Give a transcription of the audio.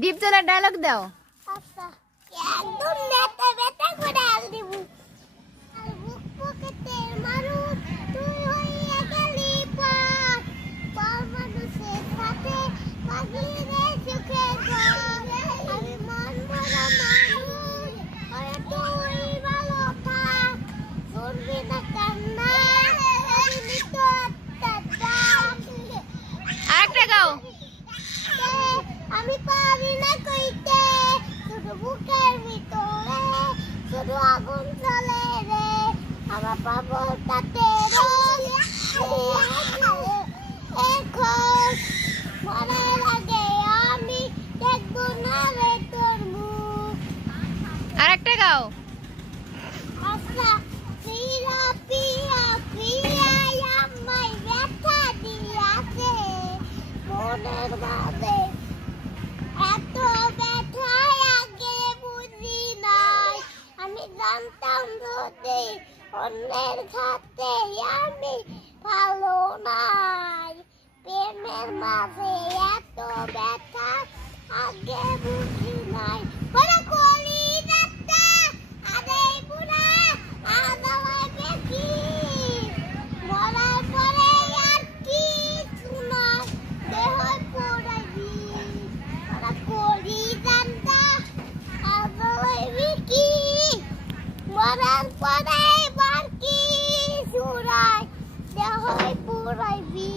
ডিপজলের dialogue দাও। আচ্ছা একদম নেতা বেটা করে আল দিব আর বুক পকেটে মারু তুই হইয়া গেলি পার পার মানুষের সাথে পাগলি রে সুখে আমি মন ভরা মানুষ ওরে তুই ভালো থাক শুনবি না কান্না আমি তো আরেকটা গাও। আমি পারি না কইতে শুধু বুকের ভিতরে শুধু আগুন জ্বলে রে আমার পাবটাতে এখন মরার আগে আমি দেখবো না রে তোর মুখ। আরেকটা গাও। আচ্ছা পিয়া পিয়া পিয়া আমায় ব্যথা দিয়াছে মনের মাঝে এত ব্যথা আগে বুঝি নাই আমি জানতাম যদি অন্যের সাথে আমি ভালো নাই প্রেমের মাঝে এত ব্যথা আগে বুঝি নাই ওরা করি যাত্রা আরে বুড়া আদালায় বেশি মরার পরে আর কি শোনার দেহ পড়াইবি ওরা করি যাত্রা আদালায় বেশি মরার পরে আর কি শোনায় দেহ পড়াইবি।